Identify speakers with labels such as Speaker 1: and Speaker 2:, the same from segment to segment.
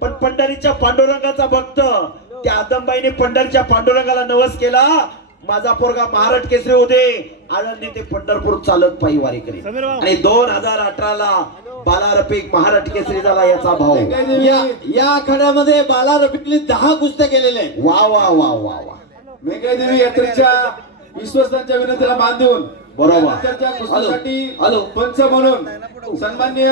Speaker 1: पण पंढरीच्या पांडुरंगाचा भक्त. त्या आदमबाईने पंढरीच्या पांडुरंगाला नवस केला. माझा पोरगा महाराष्ट्र केसरी होते. आनंदी ते पंढरपूर चालत पायी वारी करेल आणि दोन हजार अठराला बाला रफिक महाराष्ट्र केसरी झाला याचा भाऊ
Speaker 2: या या आखाड्यामध्ये बाला रफिकने दहा कुस्त्या केलेल्या आहेत.
Speaker 1: वा वा वा वा वा.
Speaker 3: मेघादेवी यात्रेच्या विश्वस्तांच्या विनंतीला मान देऊन
Speaker 1: बरोबर.
Speaker 3: त्यानंतरच्या कुस्तीसाठी
Speaker 2: हॅलो.
Speaker 3: पंच म्हणून सन्मान्य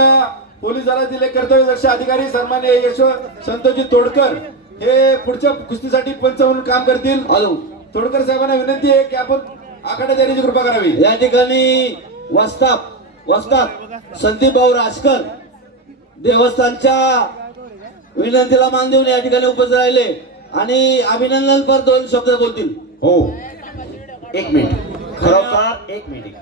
Speaker 3: पोलीस दलातील कर्तव्यदक्ष अधिकारी सन्मान्य यशवंत संतोजी तोडकर हे पुढच्या कुस्तीसाठी पंच म्हणून काम करतील.
Speaker 2: हॅलो.
Speaker 3: तोडकर साहेबांना विनंती आहे की आपण आखाड्यात येण्याची कृपा करावी.
Speaker 2: या ठिकाणी वस्ताप वस्ताप संदीप भाऊ राजकर देवस्थानच्या विनंतीला मान देऊन या ठिकाणी उपस्थित राहिले आणि अभिनंदन पर दोन शब्द बोलतील.
Speaker 1: हो. एक मिनिट. खरोखर एक मिनिट.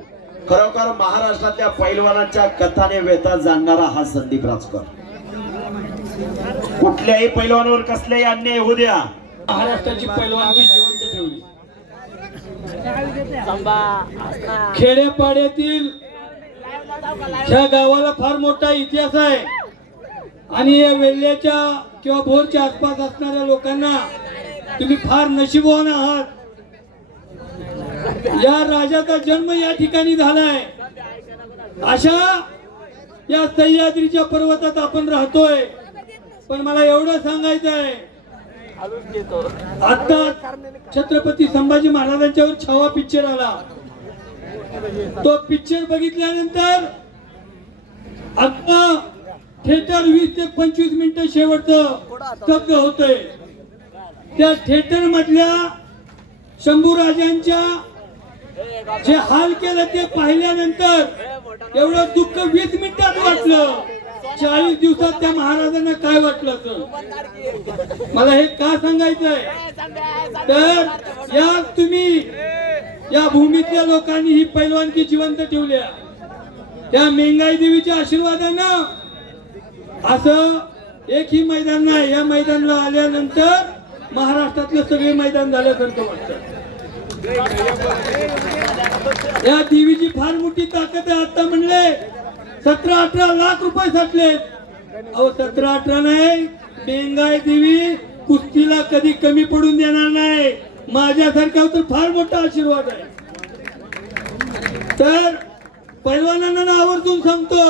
Speaker 1: खरोखर महाराष्ट्रातल्या पैलवानाच्या कथाने व्यथा जाणणारा हा संदीप राजकर. कुठल्याही पैलवानावर कसल्याही अन्याय होऊ द्या.
Speaker 4: महाराष्ट्राची पैलवानगी जिवंत ठेवली. खेड्यापाड्यातील ह्या गावाला फार मोठा इतिहास आहे. आणि या वेल्ल्याच्या किंवा भोरच्या आसपास असणाऱ्या लोकांना तुम्ही फार नशीबवान आहात. या राजाचा जन्म या ठिकाणी झालाय. अशा या सह्याद्रीच्या पर्वतात आपण राहतोय. पण मला एवढं सांगायचं आहे आता छत्रपती संभाजी महाराजांच्यावर छावा पिक्चर आला. तो पिक्चर बघितल्यानंतर आता थिएटर वीस ते पंचवीस मिनिटं शेवटचं स्तब्ध होतंय. त्या थिएटर मधल्या शंभूराजांच्या जे हाल केलं ते पाहिल्यानंतर एवढं दुःख वीस मिनिटात वाटलं. चाळीस दिवसात त्या महाराजांना काय वाटलं तर मला हे का सांगायचंय? तर या तुम्ही या भूमीतल्या लोकांनी ही पैलवानकी जिवंत ठेवल्या. त्या मेंगाई देवीच्या आशीर्वादानं असं एकही मैदान नाही या मैदानला आल्यानंतर महाराष्ट्रातलं सगळे मैदान झाल्यासारखं वाटतं. या देवीची फार मोठी ताकद आहे. आता म्हणले सतरा अठरा लाख रुपये साठले. अहो सतरा अठरा नाही. बेंगाय देवी कुस्तीला कधी कमी पडून देणार नाही. माझ्यासारख्या तर फार मोठा आशीर्वाद आहे. तर पैलवानांना आवर्जून सांगतो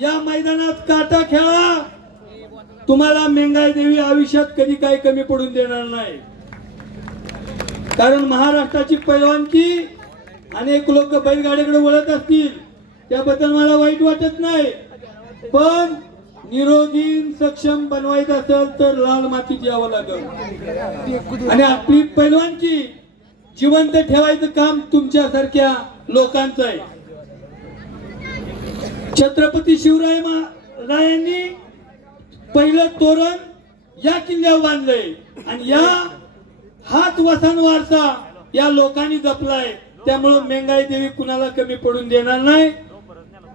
Speaker 4: या मैदानात काटा खेळा. तुम्हाला मेंगाय देवी आयुष्यात कधी काही कमी पडून देणार नाही. कारण महाराष्ट्राची पैलवानकी अनेक लोक बैलगाडीकडे वळत असतील त्याबद्दल मला वाईट वाटत नाही. पण निरोगी सक्षम बनवायचं असेल तर लाल मातीत यावं लागेल. आणि आपली पैलवानकी जिवंत ठेवायचं काम तुमच्यासारख्या लोकांचं आहे. छत्रपती शिवराय रायांनी पहिलं तोरण या किल्ल्यावर बांधलंय. आणि या हाच वसन वारसा. या लोकांनी जपलाय. त्यामुळं मेंगाई देवी कुणाला कमी पडून देणार नाही?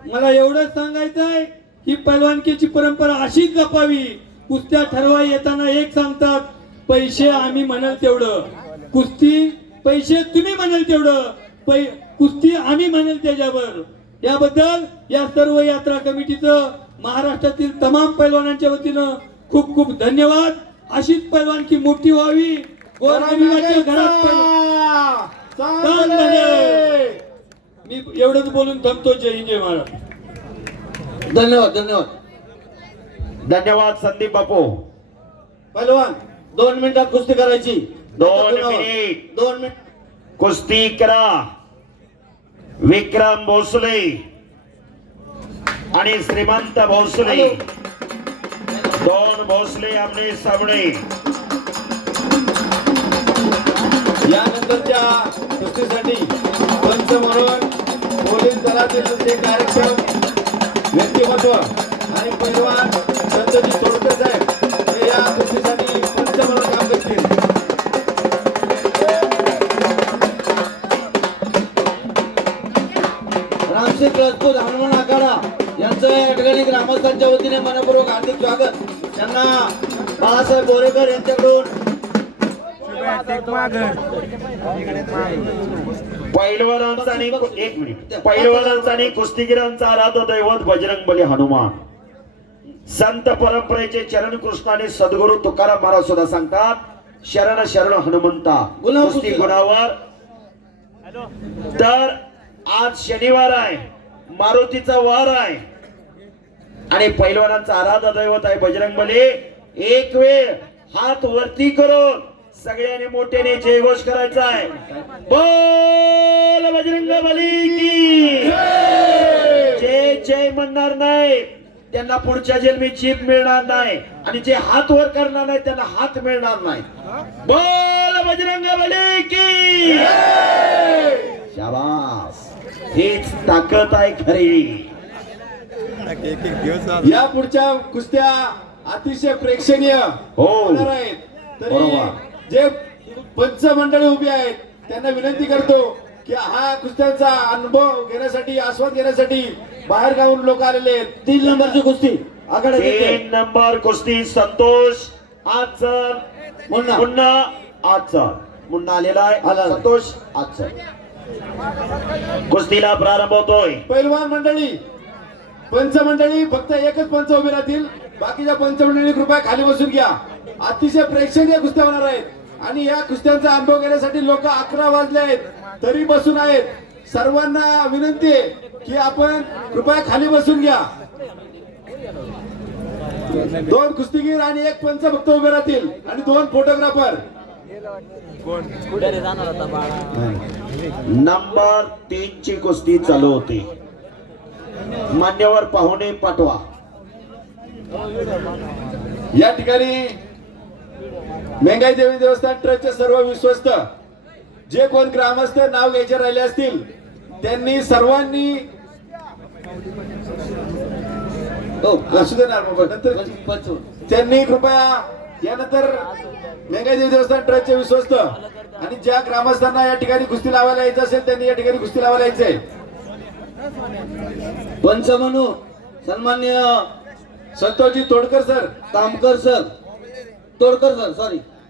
Speaker 4: मला एवढंच सांगायचं आहे ही पैलवानकीची परंपरा अशीच जपावी. कुस्त्या ठरवा येताना एक सांगतात पैसे आम्ही म्हणाल तेवढं. कुस्ती पैसे तुम्ही म्हणाल तेवढं. पै कुस्ती आम्ही म्हणाल त्याच्यावर. याबद्दल या सर्व यात्रा कमिटीचं महाराष्ट्रातील तमाम पैलवानांच्या वतीनं खूप खूप धन्यवाद. अशीच पैलवानकी मोठी व्हावी. मी एवढंच बोलून थांबतो. जय हिंद जय महाराज.
Speaker 2: धन्यवाद धन्यवाद.
Speaker 1: धन्यवाद संदीप बापू.
Speaker 2: पैलवान दोन मिनिटात कुस्ती करायची.
Speaker 1: दोन मिनिट.
Speaker 2: दोन मिनिट.
Speaker 1: कुस्ती करा. विक्रम भोसले आणि श्रीमंत भोसले. दोन भोसले आमने सामने.
Speaker 3: यानंतरच्या कुस्तीसाठी पंच म्हणून पोलीस दलातील जे कार्यक्रम व्यक्तिमत्व आणि पैलवान संतजी तोडकर साहेब हे या कुस्तीसाठी पंच म्हणून काम करतील.
Speaker 2: रामसिंग राजपूत हनुमान आखाडा यांचं या ठिकाणी ग्रामस्थांच्या वतीने मनपूर्वक हार्दिक स्वागत. त्यांना बाळासाहेब बोरेकर यांच्याकडून
Speaker 1: पैलवानांचा आणि एक मिनिट. पैलवानांचा आणि कुस्तीगिरांचा आराध दैवत बजरंग बली हनुमान. संत परंपरेचे चरण कृष्णाने सद्गुरू तुकाराम महाराज सुद्धा सांगतात शरण शरण हनुमंता.
Speaker 2: गुलाम
Speaker 1: कुस्ती. गुणावर. तर आज शनिवार आहे मारुतीचा वार आहे. आणि पैलवानांचा आराधा दैवत आहे बजरंग बली. एक वेळ हात वरती करून. सगळ्यांनी मोठ्याने जयघोष करायचा आहे. बोल बजरंग बली की. जय जय म्हणणार नाही त्यांना पुढच्या जन्मी चीप मिळणार नाही. आणि जे हात वर करणार नाही त्यांना हात मिळणार नाही. बोल बजरंग बली की. शाबास. हीच ताकद आहे खरी.
Speaker 3: या पुढच्या कुस्त्या अतिशय प्रेक्षणीय
Speaker 1: हो.
Speaker 3: होणार आहेत. जे पंच मंडळी उभी आहेत त्यांना विनंती करतो की हा कुस्त्यांचा अनुभव घेण्यासाठी आस्वाद घेण्यासाठी बाहेर गावून लोक आलेले आहेत.
Speaker 2: तीन नंबरची कुस्ती
Speaker 1: तीन नंबर कुस्ती संतोष आचर
Speaker 2: मुन्ना.
Speaker 1: मुन्ना आचर मुन्ना आलेला आहे.
Speaker 2: आला.
Speaker 1: संतोष आचर कुस्तीला प्रारंभ होतोय.
Speaker 3: पैलवान मंडळी पंच मंडळी फक्त एकच पंच उभे राहतील. बाकीच्या पंच मंडळी कृपया खाली बसून घ्या. अतिशय प्रेक्षणीय कुस्त्या होणार आहेत. आणि या कुस्त्यांचा अनुभव घेण्यासाठी लोक अकरा वाजले आहेत तरी बसून आहेत. सर्वांना विनंती आहे की आपण कृपया खाली बसून घ्या. दोन कुस्तीगीर आणि एक पंच फक्त उभे राहतील आणि दोन फोटोग्राफर.
Speaker 1: नंबर तीन ची कुस्ती चालू होती. मान्यवर पाहुणे पाठवा.
Speaker 3: या ठिकाणी मेंगाई देवी देवस्थान ट्रस्टचे सर्व विश्वस्त जे कोण ग्रामस्थ नाव घ्यायचे राहिले असतील त्यांनी सर्वांनी
Speaker 2: हो
Speaker 3: असू देणार नंतर
Speaker 2: पंच-
Speaker 3: त्यांनी कृपया यानंतर मेंगाई देवी देवस्थान ट्रस्टचे विश्वस्त आणि ज्या ग्रामस्थांना या ठिकाणी कुस्ती लावायला यायचं असेल त्यांनी या ठिकाणी कुस्ती लावायला यायचंय
Speaker 2: पंच म्हणू सन्मान्य
Speaker 3: Santoshji Todkar sir.
Speaker 2: Tamkar sir. Todkar sir sorry